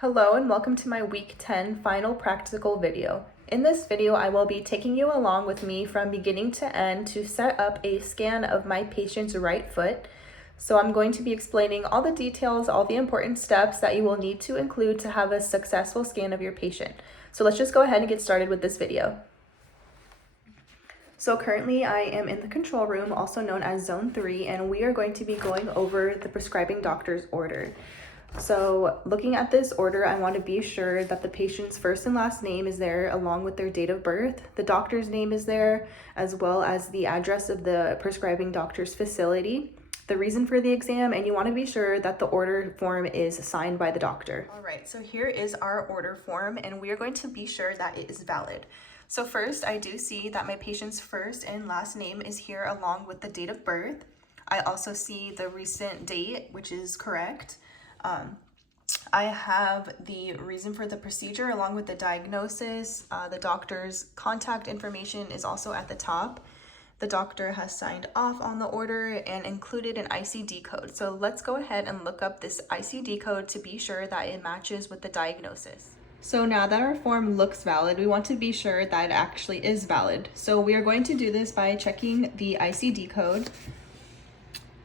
Hello and welcome to my week 10 final practical video. In this video, I will be taking you along with me from beginning to end to set up a scan of my patient's right foot. So I'm going to be explaining all the details, all the important steps that you will need to include to have a successful scan of your patient. So let's just go ahead and get started with this video. So currently I am in the control room, also known as Zone 3, and we are going to be going over the prescribing doctor's order. So looking at this order, I want to be sure that the patient's first and last name is there along with their date of birth. The doctor's name is there, as well as the address of the prescribing doctor's facility, the reason for the exam, and you want to be sure that the order form is signed by the doctor. All right, so here is our order form, and we are going to be sure that it is valid. So first, I do see that my patient's first and last name is here along with the date of birth. I also see the recent date, which is correct. I have the reason for the procedure along with the diagnosis. The doctor's contact information is also at the top. The doctor has signed off on the order and included an ICD code. So let's go ahead and look up this ICD code to be sure that it matches with the diagnosis. So now that our form looks valid, we want to be sure that it actually is valid. So we are going to do this by checking the ICD code.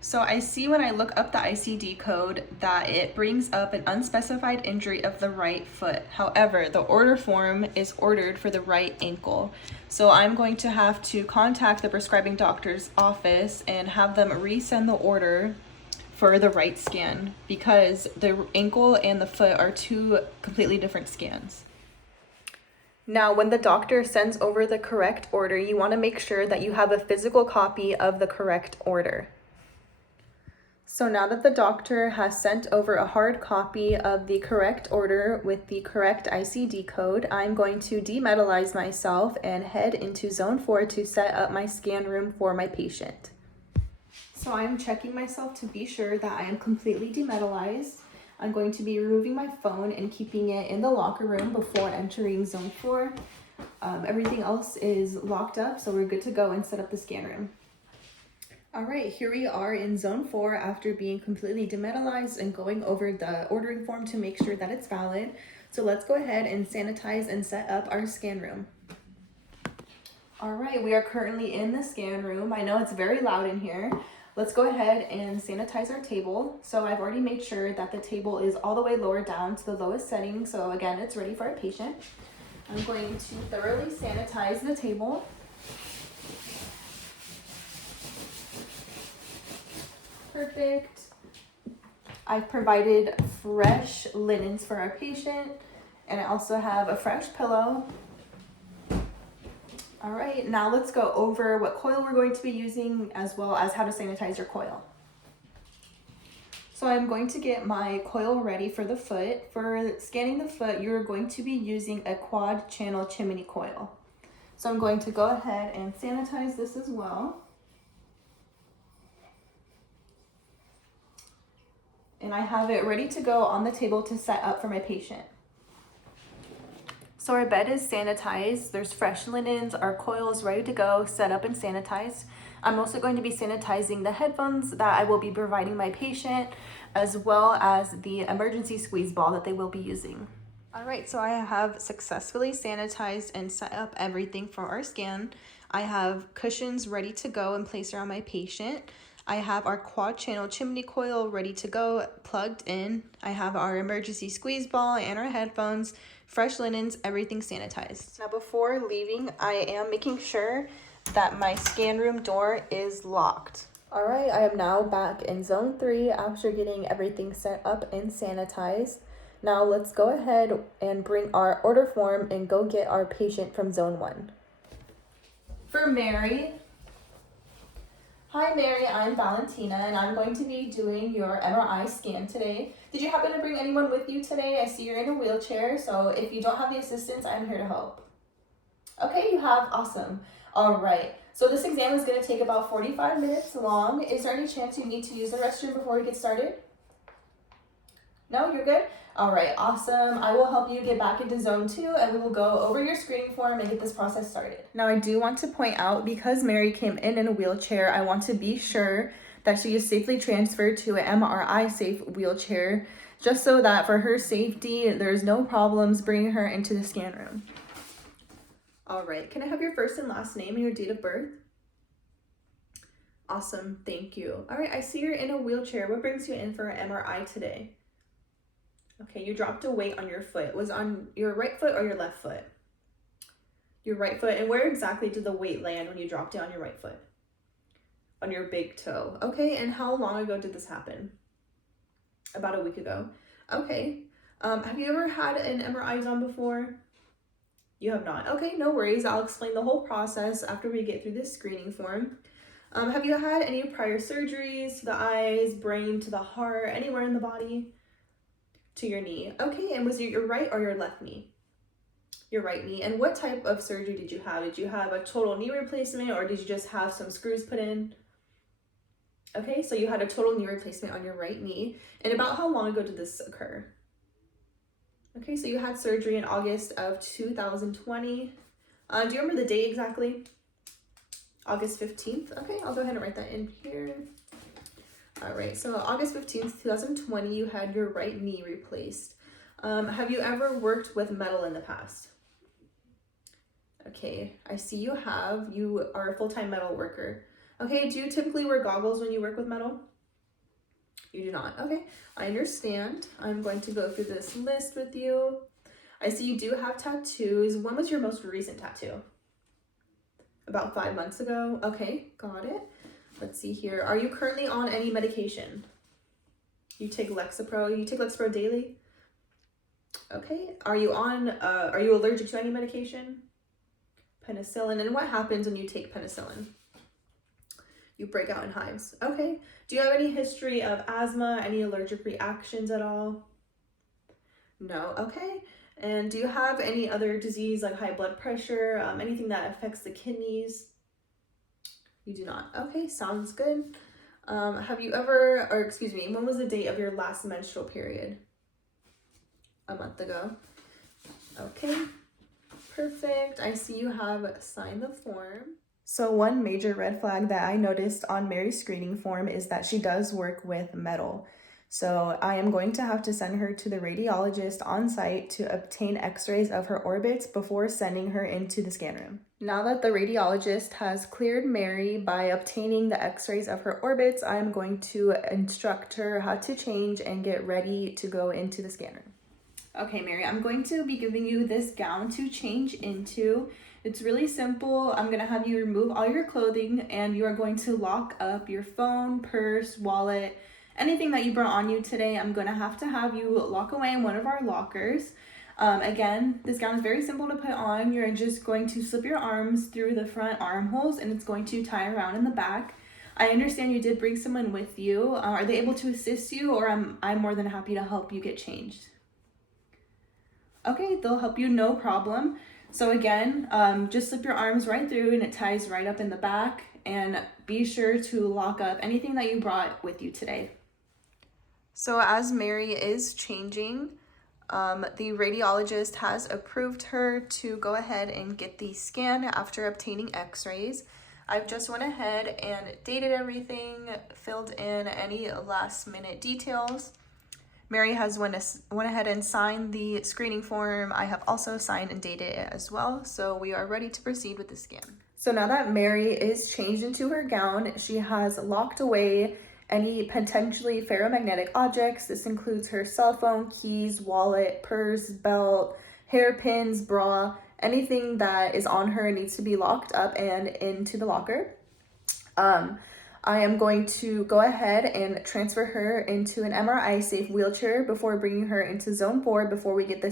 So I see when I look up the ICD code that it brings up an unspecified injury of the right foot. However, the order form is ordered for the right ankle. So I'm going to have to contact the prescribing doctor's office and have them resend the order for the right scan because the ankle and the foot are two completely different scans. Now, when the doctor sends over the correct order, you want to make sure that you have a physical copy of the correct order. So now that the doctor has sent over a hard copy of the correct order with the correct ICD code, I'm going to demedalize myself and head into Zone 4 to set up my scan room for my patient. So I'm checking myself to be sure that I am completely demedalized. I'm going to be removing my phone and keeping it in the locker room before entering Zone 4. Everything else is locked up, so we're good to go and set up the scan room. All right, here we are in Zone 4 after being completely demedalized and going over the ordering form to make sure that it's valid. So let's go ahead and sanitize and set up our scan room. All right, we are currently in the scan room. I know it's very loud in here. Let's go ahead and sanitize our table. So I've already made sure that the table is all the way lowered down to the lowest setting. So again, it's ready for our patient. I'm going to thoroughly sanitize the table. Perfect. I've provided fresh linens for our patient, and I also have a fresh pillow. All right, now let's go over what coil we're going to be using as well as how to sanitize your coil. So I'm going to get my coil ready for the foot. For scanning the foot, you're going to be using a quad channel chimney coil. So I'm going to go ahead and sanitize this as well. And I have it ready to go on the table to set up for my patient. So our bed is sanitized, there's fresh linens, our coil is ready to go, set up and sanitized. I'm also going to be sanitizing the headphones that I will be providing my patient, as well as the emergency squeeze ball that they will be using. All right, so I have successfully sanitized and set up everything for our scan. I have cushions ready to go and placed around my patient. I have our quad channel chimney coil ready to go, plugged in. I have our emergency squeeze ball and our headphones, fresh linens, everything sanitized. Now before leaving, I am making sure that my scan room door is locked. All right, I am now back in Zone 3 after getting everything set up and sanitized. Now let's go ahead and bring our order form and go get our patient from Zone 1. For Mary, hi Mary, I'm Valentina and I'm going to be doing your MRI scan today. Did you happen to bring anyone with you today? I see you're in a wheelchair, so if you don't have the assistance, I'm here to help. Okay, you have, awesome. All right, so this exam is gonna take about 45 minutes long. Is there any chance you need to use the restroom before we get started? No, you're good? All right, awesome. I will help you get back into Zone 2 and we will go over your screening form and get this process started. Now, I do want to point out, because Mary came in a wheelchair, I want to be sure that she is safely transferred to an MRI safe wheelchair. just so that for her safety, there's no problems bringing her into the scan room. All right, can I have your first and last name and your date of birth? Awesome, thank you. All right, I see you're in a wheelchair. What brings you in for an MRI today? Okay, you dropped a weight on your foot. Was on your right foot or your left foot? Your right foot. And where exactly did the weight land when you dropped it on your right foot? On your big toe. Okay, and how long ago did this happen? About a week ago. Okay. Have you ever had an MRI done before? You have not. Okay, no worries. I'll explain the whole process after we get through this screening form. Have you had any prior surgeries to the eyes, brain, to the heart, anywhere in the body? To your knee. Okay, and was it your right or your left knee? Your right knee. And what type of surgery did you have? Did you have a total knee replacement or did you just have some screws put in? Okay, so you had a total knee replacement on your right knee. And about how long ago did this occur? Okay, so you had surgery in August of 2020. Do you remember the date exactly? August 15th. Okay, I'll go ahead and write that in here. All right, so August 15th, 2020, you had your right knee replaced. Have you ever worked with metal in the past? Okay, I see you have. You are a full-time metal worker. Okay, do you typically wear goggles when you work with metal? You do not. Okay, I understand. I'm going to go through this list with you. I see you do have tattoos. When was your most recent tattoo? About 5 months ago. Okay, got it. Let's see here. Are you currently on any medication? You take Lexapro. You take Lexapro daily? Okay. Are you allergic to any medication? Penicillin. And what happens when you take penicillin? You break out in hives. Okay. Do you have any history of asthma, any allergic reactions at all? No. Okay. And do you have any other disease like high blood pressure, anything that affects the kidneys? You do not. Okay, sounds good. When was the date of your last menstrual period? A month ago. Okay, perfect. I see you have signed the form. So one major red flag that I noticed on Mary's screening form is that she does work with metal. So I am going to have to send her to the radiologist on site to obtain x-rays of her orbits before sending her into the scan room. Now that the radiologist has cleared Mary by obtaining the x-rays of her orbits, I am going to instruct her how to change and get ready to go into the scan room. Okay, Mary, I'm going to be giving you this gown to change into. It's really simple. I'm gonna have you remove all your clothing and you are going to lock up your phone, purse, wallet, anything that you brought on you today. I'm gonna have you lock away in one of our lockers. Again, this gown is very simple to put on. You're just going to slip your arms through the front armholes and it's going to tie around in the back. I understand you did bring someone with you. Are they able to assist you, or I'm more than happy to help you get changed? Okay, they'll help you, no problem. So again, just slip your arms right through and it ties right up in the back, and be sure to lock up anything that you brought with you today. So as Mary is changing, the radiologist has approved her to go ahead and get the scan after obtaining x-rays. I've just went ahead and dated everything, filled in any last minute details. Mary has went ahead and signed the screening form. I have also signed and dated it as well. So we are ready to proceed with the scan. So now that Mary is changed into her gown, she has locked away any potentially ferromagnetic objects. This includes her cell phone, keys, wallet, purse, belt, hairpins, bra. Anything that is on her needs to be locked up and into the locker. I am going to go ahead and transfer her into an MRI safe wheelchair before bringing her into zone 4 before we get the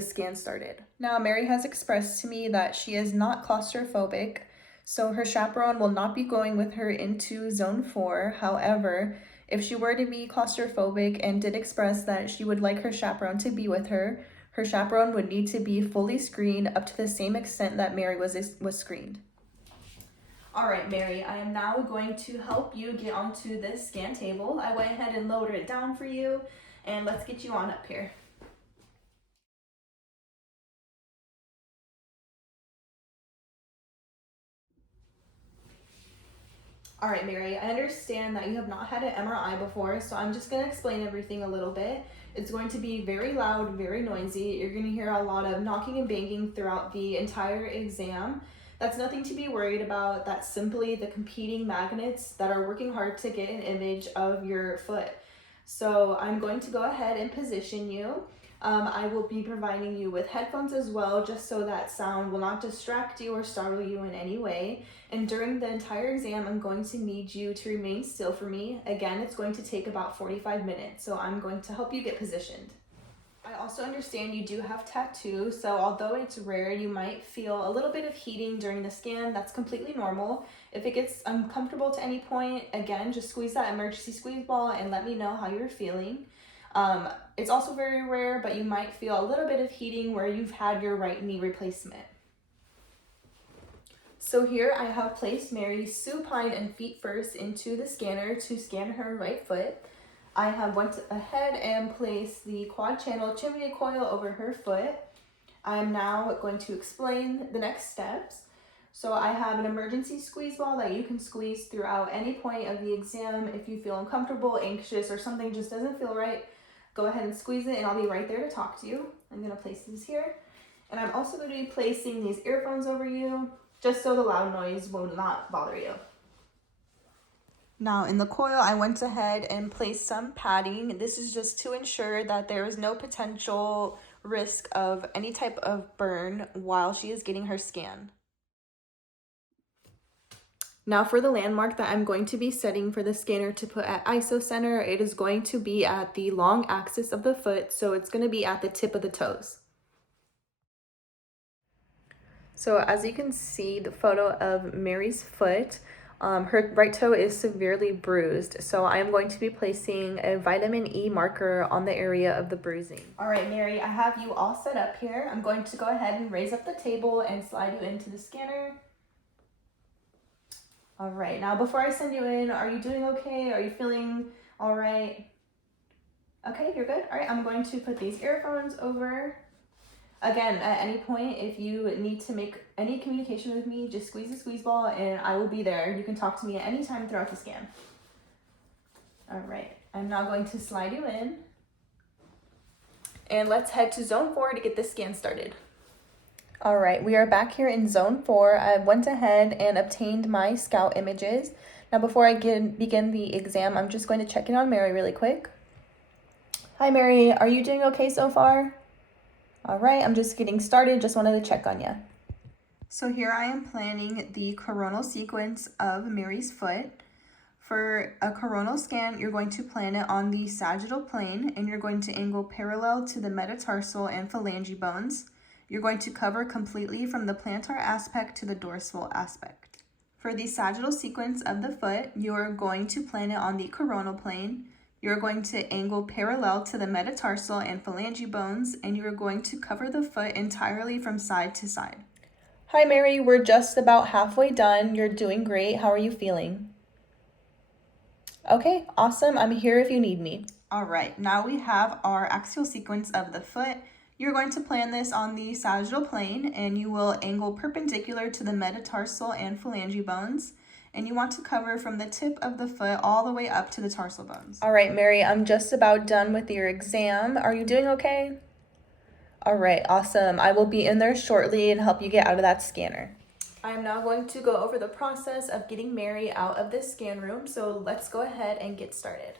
scan started. Now, Mary has expressed to me that she is not claustrophobic, so her chaperone will not be going with her into zone 4. However, if she were to be claustrophobic and did express that she would like her chaperone to be with her, her chaperone would need to be fully screened up to the same extent that Mary was screened. All right, Mary, I am now going to help you get onto this scan table. I went ahead and lowered it down for you, and let's get you on up here. All right, Mary, I understand that you have not had an MRI before, so I'm just going to explain everything a little bit. It's going to be very loud, very noisy. You're going to hear a lot of knocking and banging throughout the entire exam. That's nothing to be worried about. That's simply the competing magnets that are working hard to get an image of your foot. So I'm going to go ahead and position you. I will be providing you with headphones as well, just so that sound will not distract you or startle you in any way. And during the entire exam, I'm going to need you to remain still for me. Again, it's going to take about 45 minutes, so I'm going to help you get positioned. I also understand you do have tattoos, so although it's rare, you might feel a little bit of heating during the scan. That's completely normal. If it gets uncomfortable to any point, again, just squeeze that emergency squeeze ball and let me know how you're feeling. It's also very rare, but you might feel a little bit of heating where you've had your right knee replacement. So here I have placed Mary supine and feet first into the scanner to scan her right foot. I have went ahead and placed the quad channel chimney coil over her foot. I'm now going to explain the next steps. So I have an emergency squeeze ball that you can squeeze throughout any point of the exam. If you feel uncomfortable, anxious, or something just doesn't feel right, go ahead and squeeze it and I'll be right there to talk to you. I'm going to place these here. And I'm also going to be placing these earphones over you just so the loud noise will not bother you. Now in the coil, I went ahead and placed some padding. This is just to ensure that there is no potential risk of any type of burn while she is getting her scan. Now for the landmark that I'm going to be setting for the scanner to put at ISO center, it is going to be at the long axis of the foot, so it's going to be at the tip of the toes. So as you can see, the photo of Mary's foot, her right toe is severely bruised. So I am going to be placing a vitamin E marker on the area of the bruising. All right, Mary, I have you all set up here. I'm going to go ahead and raise up the table and slide you into the scanner. All right, now before I send you in, are you doing okay? Are you feeling all right? Okay, you're good. All right, I'm going to put these earphones over. Again, at any point, if you need to make any communication with me, just squeeze the squeeze ball and I will be there. You can talk to me at any time throughout the scan. All right, I'm now going to slide you in. And let's head to zone 4 to get this scan started. All right, we are back here in zone 4. I went ahead and obtained my scout images. Now before I begin the exam, I'm just going to check in on Mary really quick. Hi Mary, are you doing okay so far? All right, I'm just getting started. Just wanted to check on you. So here I am planning the coronal sequence of Mary's foot. For a coronal scan, you're going to plan it on the sagittal plane and you're going to angle parallel to the metatarsal and phalange bones. You're going to cover completely from the plantar aspect to the dorsal aspect. For the sagittal sequence of the foot, you're going to plan it on the coronal plane. You're going to angle parallel to the metatarsal and phalange bones, and you're going to cover the foot entirely from side to side. Hi, Mary. We're just about halfway done. You're doing great. How are you feeling? Okay, awesome. I'm here if you need me. All right, now we have our axial sequence of the foot. You're going to plan this on the sagittal plane, and you will angle perpendicular to the metatarsal and phalange bones. And you want to cover from the tip of the foot all the way up to the tarsal bones. All right, Mary, I'm just about done with your exam. Are you doing okay? All right, awesome. I will be in there shortly and help you get out of that scanner. I'm now going to go over the process of getting Mary out of this scan room, so let's go ahead and get started.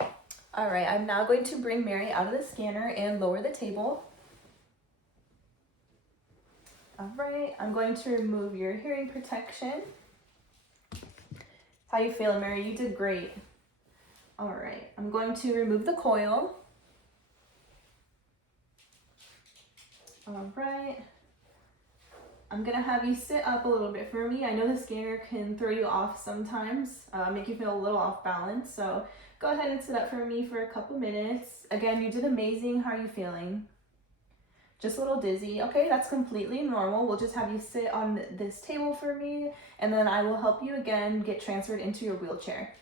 All right, I'm now going to bring Mary out of the scanner and lower the table. All right, I'm going to remove your hearing protection. How you feeling, Mary? You did great. All right, I'm going to remove the coil. All right. I'm gonna have you sit up a little bit for me. I know the scanner can throw you off sometimes, make you feel a little off balance. So go ahead and sit up for me for a couple minutes. Again, you did amazing. How are you feeling? Just a little dizzy. Okay, that's completely normal. We'll just have you sit on this table for me, and then I will help you again get transferred into your wheelchair.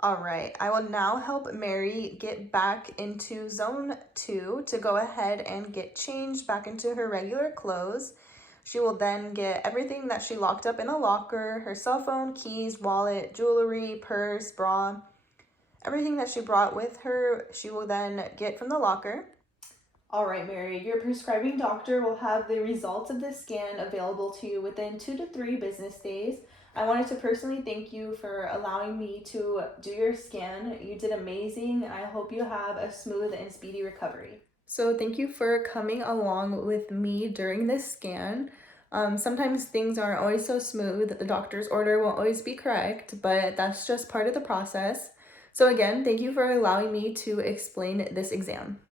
All right, I will now help Mary get back into zone 2 to go ahead and get changed back into her regular clothes. She will then get everything that she locked up in a locker, her cell phone, keys, wallet, jewelry, purse, bra, everything that she brought with her, she will then get from the locker. All right, Mary, your prescribing doctor will have the results of this scan available to you within 2 to 3 business days. I wanted to personally thank you for allowing me to do your scan. You did amazing. I hope you have a smooth and speedy recovery. So thank you for coming along with me during this scan. Sometimes things aren't always so smooth. The doctor's order won't always be correct, but that's just part of the process. So again, thank you for allowing me to explain this exam.